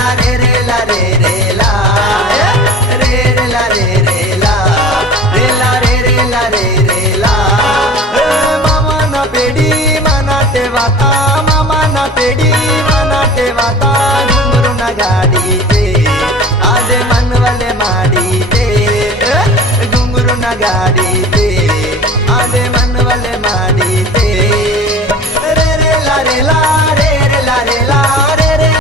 ला रे रे ला रे रे ला रे रे ला रे रे ला रे ला रे रे ला रे रे ला मामा ना पेडी मना ठेवाता मामा ना पेडी मना ठेवाता घुंगरू ना गाडी दे आदे मनवले माडी दे घुंगरू ना गाडी दे